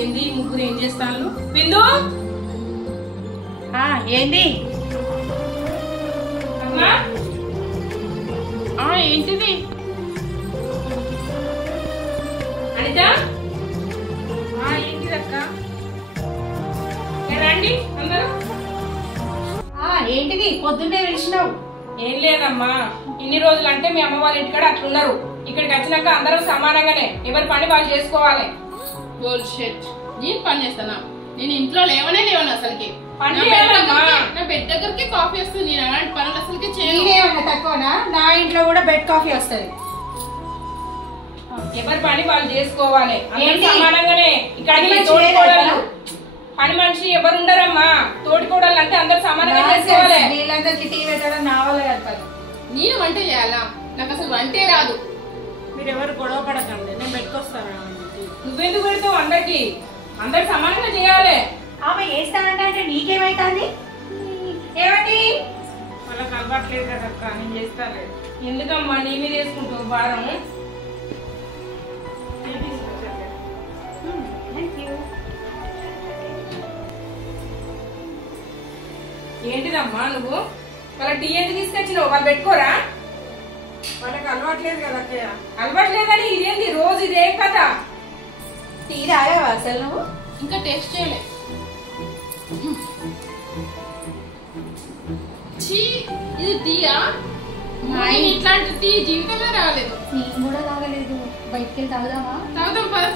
ఏంది ముగ్గురు ఏం చేస్తాను? బిందు ఏంది అమ్మా? ఏంటిది అనిత ఏంటిదక్క రండి అందరూ. ఏంటిది పొద్దున్నే పిలిచినావు? ఏం లేదమ్మా, ఇన్ని రోజులు అంటే మీ అమ్మ వాళ్ళ ఇంటికాడ అట్లున్నారు. ఇక్కడికి వచ్చినాక అందరూ సమానంగానే ఎవరి పని వాళ్ళు చేసుకోవాలి. నేను పని చేస్తానా? నేను ఇంట్లో లేవనే లేవను అసలుకి. నా బెడ్ దగ్గరికి కాఫీ వస్తుంది. నేను అలాంటి పనులు అసలుకి చేయను. తక్కువనా? నా ఇంట్లో కూడా బెడ్ కాఫీ వస్తుంది. ఎవరి పని వాళ్ళు చేసుకోవాలి ఏంటి? సమానంగానే. ఇక్కడ పని మనిషి ఎవరు ఉండరమ్మా. తోటికోడలు అంటే అందరు సమానంగా చేసుకోవాలి. వీళ్ళందరికీ టీ పెట్టడం నా వల్ల కాదు. నేను వంట చేయాలా? నాకు అసలు వంటే రాదు. మీరు ఎవరు గొడవ పడకండి, నేను పెట్టుకొస్తాను. నువ్వెందుకు పెడతావు? అందరికి అందరు సమానంగా చేయాలి. ఆమె చేస్తానంటే నీకేమైతుంది? ఏమండి వాళ్ళకి అలవాట్లేదు కదక్క, నేను చేస్తాను. ఎందుకమ్మా నీ మీద వేసుకుంటావు భారం? ఏంటిదమ్మా నువ్వు వాళ్ళ టీ ఎందుకు తీసుకొచ్చినావు? వాళ్ళు పెట్టుకోరా? వాళ్ళకి అలవాట్లేదు కదా అక్కయ్య. అలవాట్లేదని ఇదేంది రోజు ఇదే కదా? టీ తాగావా అసలు నువ్వు? ఇంకా టేస్ట్ చేయలే. ఇది టీయా? ఇట్లాంటి టీ జీవితంలో రాలేదు. నేను కూడా తాగలేదు. బయటికి వెళ్ళి తాగుదామా? తాగుదాం పద.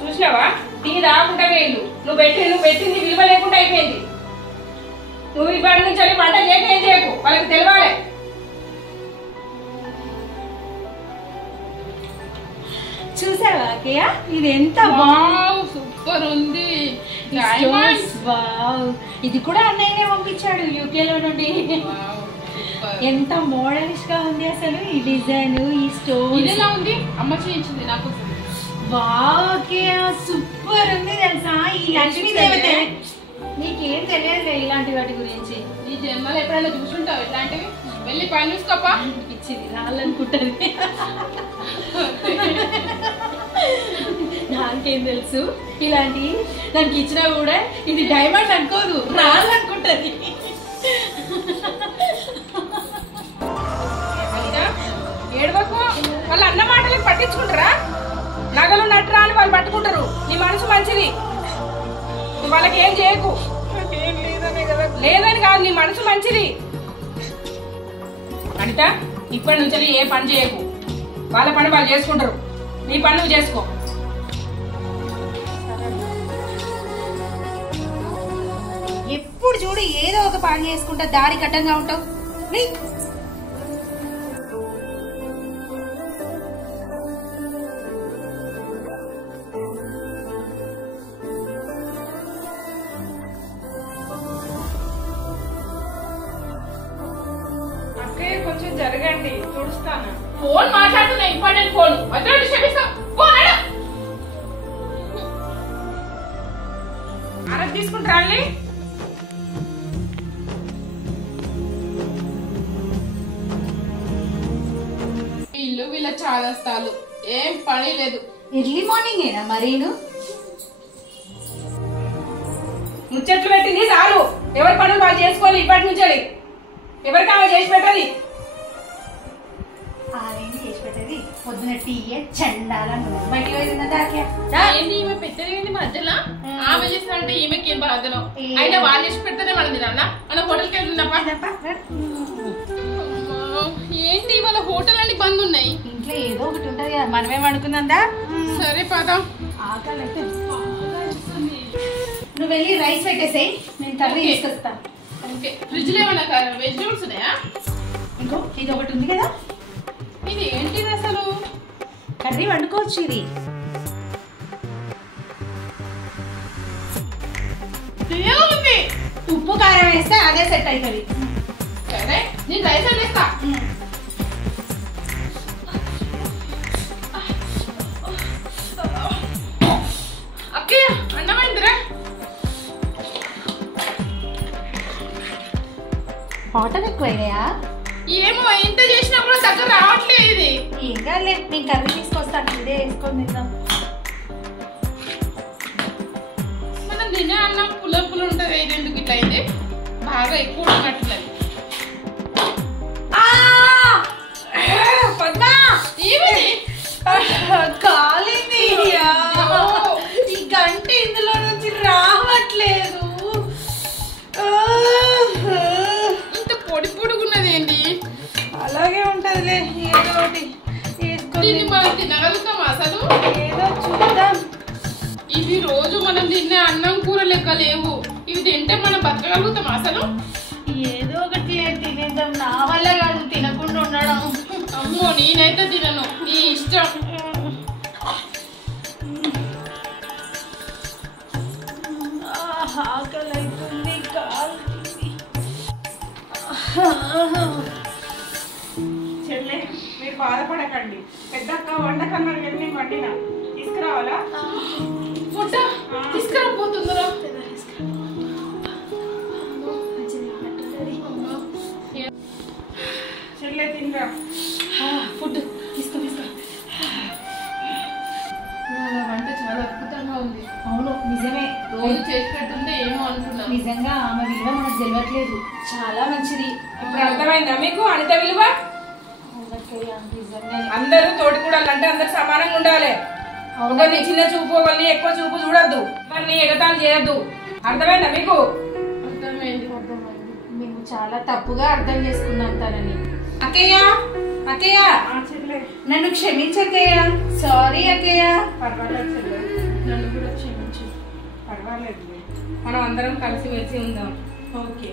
చూసినావా? టీ రాకుండా వేళ్ళు. నువ్వు పెట్టింది విలువ లేకుండా అయిపోయింది. నువ్వు ఇప్పటి నుంచి వెళ్ళి వంట చేయక ఏం చేయకు, వాళ్ళకి తెలవాలి. చూసావా అక్కయ్య, ఇది ఎంత సూపర్ ఉంది. ఇది కూడా అన్నయ్యనే పంపించాడు యూకేలో నుండి. ఎంత మోడలిష్ గా ఉంది అసలు ఈ డిజైన్, ఈ స్టోన్. ఇదేలా ఉంది? అమ్మ చేయించింది నాకు. సూపర్ ఉంది తెలుసా. ఈ లక్ష్మీ దేవత నీకేం తెలియదు ఇలాంటి వాటి గురించి. ఈ జన్మలో ఎప్పుడైనా చూసుంటావు ఇట్లాంటివి? వెళ్ళి పని చూసుకోపా. పిచ్చిది రాళ్ళనుకుంటుంది. నాకేం తెలుసు ఇలాంటి దానికి ఇచ్చినా కూడా ఇది డైమండ్ అనుకోదు, రాళ్ళనుకుంటది. ఏడవకు. వాళ్ళు అన్న మాటలకు పట్టించుకుంటారా? నగలు నట్రా అని వాళ్ళు పట్టుకుంటారు. నీ మనసు మంచిది, నువ్వు వాళ్ళకి ఏం చేయకు. లేదని కాదు, నీ మనసు మంచిది. అనిత, ఇప్పటి నుంచి ఏ పని చేయకు. వాళ్ళ పని వాళ్ళు చేసుకుంటారు, నీ పని నువ్వు చేసుకో. ఎప్పుడు చూడు ఏదో ఒక పని చేసుకుంటా దారి కట్టంగా ఉంటావు. కొంచెం జరగండి, చూస్తాను. ఫోన్ మాట్లాడుతున్నా, ఇంపార్టెంట్ ఫోన్. ఆరోగ్య తీసుకుంటారా అండి? వీళ్ళు వీళ్ళ చాదస్తాలు, ఏం పని లేదు. ఎర్లీ మార్నింగ్ ఏనా మరీను? ముచ్చట్లు పెట్టింది చాలు. ఎవరి పనులు వాళ్ళు చేసుకోవాలి. ఇప్పటి నుంచి ఎవరికి ఆమె చేసి పెట్టది. ఆమె చేసి పెట్టది. పొద్దున టీ చండాలని బయట ఏంది ఈమె పెట్టేది మధ్యలో? ఆమె చేస్తానంటే ఈమెకి ఏం బాధలో? అయినా వాళ్ళు చేసి పెడితేనే మనం తినాలా? మన హోటల్కి వెళ్తుందప్ప. ఏంటి వాళ్ళ హోటల్ అన్ని బంద్ ఉన్నాయి. ఇంట్లో ఏదో ఒకటి ఉంటది కదా, మనమేం అనుకుందా? సరే పదా. ఆకలి అయితే నువ్వు వెళ్ళి రైస్ పెట్టేసేయి, నేను కర్రీ తీసుకొస్తా. ఓకే. ఫ్రిడ్జ్ లో ఏమన్నా వెజిటేబుల్స్ ఉన్నాయా? ఇంకో ఇది ఒకటి ఉంది కదా. ఇది ఏంటిది అసలు? కర్రీ వండుకోవచ్చు. ఇది ఉంది. ఉప్పు కారం వేస్తే అదే సెట్ అవుతుంది. సరే, నేను రైస్ వేస్తా. అక్కయ్య అన్నమైందిరా? వాటర్ ఎక్కువైనాయా? ఏమో ఇంత ఏం కాదులే, నేను కర్రీ తీసుకొస్తాను, ఇదే వేసుకొని తిందాం. మనం తినే అన్నం పుల్ల ఉంటుంది, ఎందుకు ఇట్లా అయితే బాగా ఎక్కువ ఉన్నట్లేదు. కాలింది, ఈ గంట ఇందులో నుంచి రావట్లేదు. ఇంత పొడి పొడుగున్నది ఏంటి? అలాగే ఉంటదిలే, ఏదో ఒకటి దీన్ని మనం తినగలుగుతాం అసలు? ఏదో చూద్దాం. ఇవి రోజు మనం తినే అన్నం కూర లెక్క లేవు, ఇవి తింటే మనం బతకగలుగుతాం అసలు? ఏదో ఒకటి తినేద్దాం, నా వల్ల కాదు తినకుండా ఉండడం. అమ్మో నేనైతే తినను, నీ ఇష్టం. ఆకలి అవుతుంది, కాలుతుంది. చెల్లె మీరు బాధపడకండి, పెద్దక్క వండకన్నారు కదా, నేను వండినా తీసుకురావాలా? ఫుడ్ తీసుకురాపోతుందిరా. చెల్లె తినరా, ఫుడ్ తీసుకో. వంట చాలా అద్భుతంగా ఉంది. అవును నిజమే, రోజు చేసి పెట్టుంటే ఏమో అనుకున్నా. నిజంగా ఆమె విలువ మనకు తెలియట్లేదు, చాలా మంచిది. ఇప్పుడు అర్థమైందా మీకు అనిత విలువ? నిజంగా అందరూ తోటికూడాలి అంటే అందరు సమానంగా ఉండాలి. ఒకరిని చిన్న చూపు, ఒకరిని ఎక్కువ చూపు చూడొద్దు, ఒకరిని ఎగతాళి చేయొద్దు. అర్థమైందా మీకు? అర్థమైంది. మేము చాలా తప్పుగా అర్థం చేసుకున్నాం తనని. అక్కయ్య, అక్కయ్య నన్ను క్షమించక్కయ్య, సారీ అక్కయ్య. పర్వాలేదు చెల్లె, నన్ను కూడా క్షమించు. పర్వాలేదు, మనం అందరం కలిసి మెలిసి ఉందాం. ఓకే.